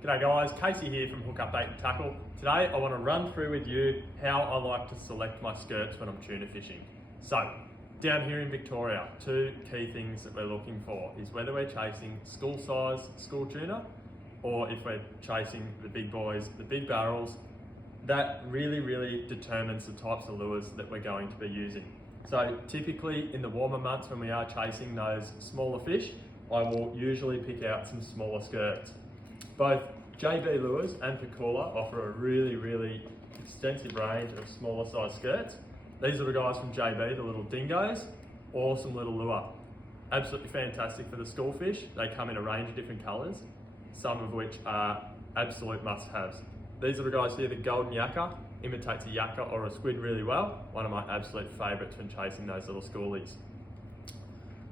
G'day guys, Casey here from Hook Up Bait and Tackle. Today I want to run through with you how I like to select my skirts when I'm tuna fishing. So, down here in Victoria, two key things that we're looking for is whether we're chasing school size school tuna or if we're chasing the big boys, the big barrels. That really determines the types of lures that we're going to be using. So typically in the warmer months when we are chasing those smaller fish, I will usually pick out some smaller skirts. Both JB lures and Piccola offer a really extensive range of smaller size skirts. These are the guys from JB, the little dingoes. Awesome little lure. Absolutely fantastic for the school fish. They come in a range of different colours, some of which are absolute must-haves. These are the guys here, the golden yakka. Imitates a yakka or a squid really well. One of my absolute favourites when chasing those little schoolies.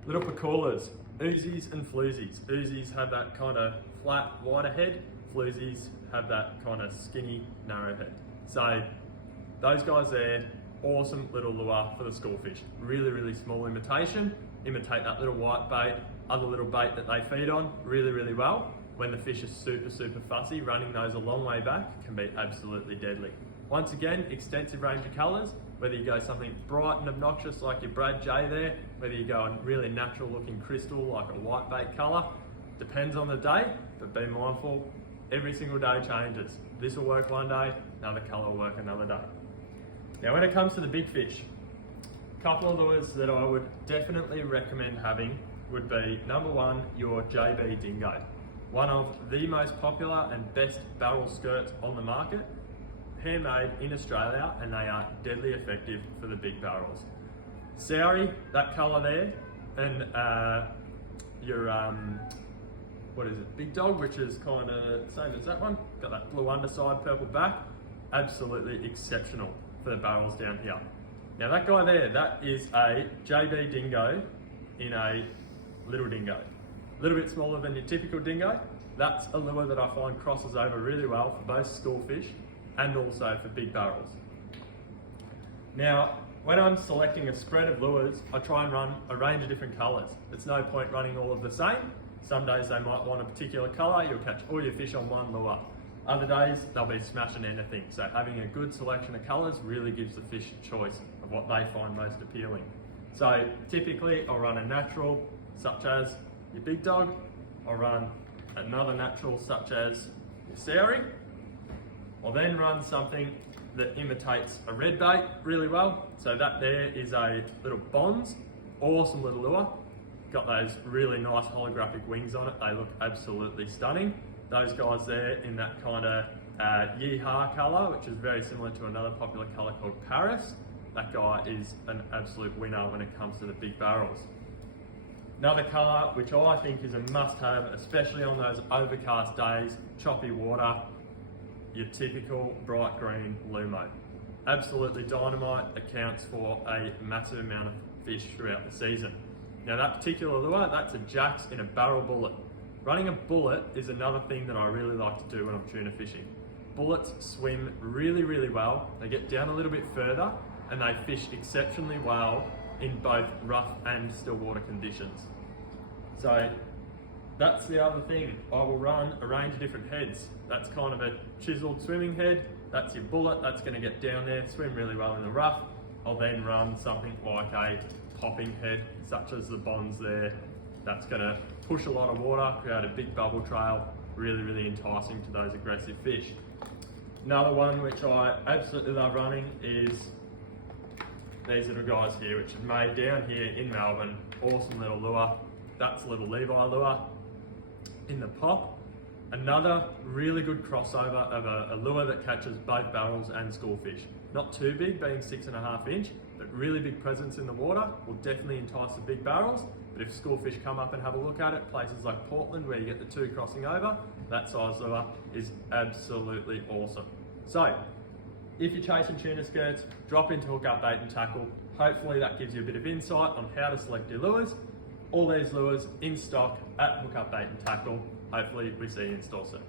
Little Piccolas, Uzis and Floozies. Uzis have that kind of flat, wider head. Floozies have that kind of skinny, narrow head. So those guys there, awesome little lure for the school fish. Really small imitation. Imitate that little white bait, other little bait that they feed on really well. When the fish is super fussy, running those a long way back can be absolutely deadly. Once again, extensive range of colours, whether you go something bright and obnoxious like your Brad J there, whether you go a really natural looking crystal like a white bait colour, depends on the day, but be mindful, every single day changes. This will work one day, another colour will work another day. Now when it comes to the big fish, a couple of lures that I would definitely recommend having would be number one, your JB Dingo. One of the most popular and best barrel skirts on the market, handmade in Australia, and they are deadly effective for the big barrels. Sauri, that colour there, and your what is it, Big Dog, which is kind of same as that one, got that blue underside, purple back, absolutely exceptional for the barrels down here. Now that guy there, that is a JB Dingo in a little dingo. A little bit smaller than your typical dingo. That's a lure that I find crosses over really well for both school fish and also for big barrels. Now, when I'm selecting a spread of lures, I try and run a range of different colours. It's no point running all of the same. Some days they might want a particular colour, you'll catch all your fish on one lure. Other days, they'll be smashing anything. So having a good selection of colours really gives the fish a choice of what they find most appealing. So typically, I'll run a natural, such as your Big Dog. I'll run another natural, such as your Sauri. I'll then run something that imitates a red bait really well. So that there is a little Bonds, awesome little lure. Got those really nice holographic wings on it. They look absolutely stunning. Those guys there in that kind of Yeehaw colour, which is very similar to another popular colour called Paris. That guy is an absolute winner when it comes to the big barrels. Another colour which I think is a must-have, especially on those overcast days, choppy water, your typical bright green Lumo. Absolutely dynamite, accounts for a massive amount of fish throughout the season. Now that particular lure, that's a Jax in a barrel bullet. Running a bullet is another thing that I really like to do when I'm tuna fishing. Bullets swim really well, they get down a little bit further, and they fish exceptionally well in both rough and still water conditions. So that's the other thing. I will run a range of different heads. That's kind of a chiseled swimming head. That's your bullet. That's going to get down there, swim really well in the rough. I'll then run something like a popping head, such as the Bonds there. That's going to push a lot of water, create a big bubble trail, really enticing to those aggressive fish. Another one which I absolutely love running is these little guys here, which is made down here in Melbourne. Awesome little lure. That's a little Levi lure in the pop. Another really good crossover of a lure that catches both barrels and school fish. Not too big, being 6.5 inch, but really big presence in the water will definitely entice the big barrels. But if school fish come up and have a look at it, places like Portland where you get the two crossing over, that size lure is absolutely awesome. So, if you're chasing tuna skirts, drop into Hook Up Bait and Tackle. Hopefully that gives you a bit of insight on how to select your lures. All these lures in stock at Hook Up Bait and Tackle. Hopefully we see you in store soon.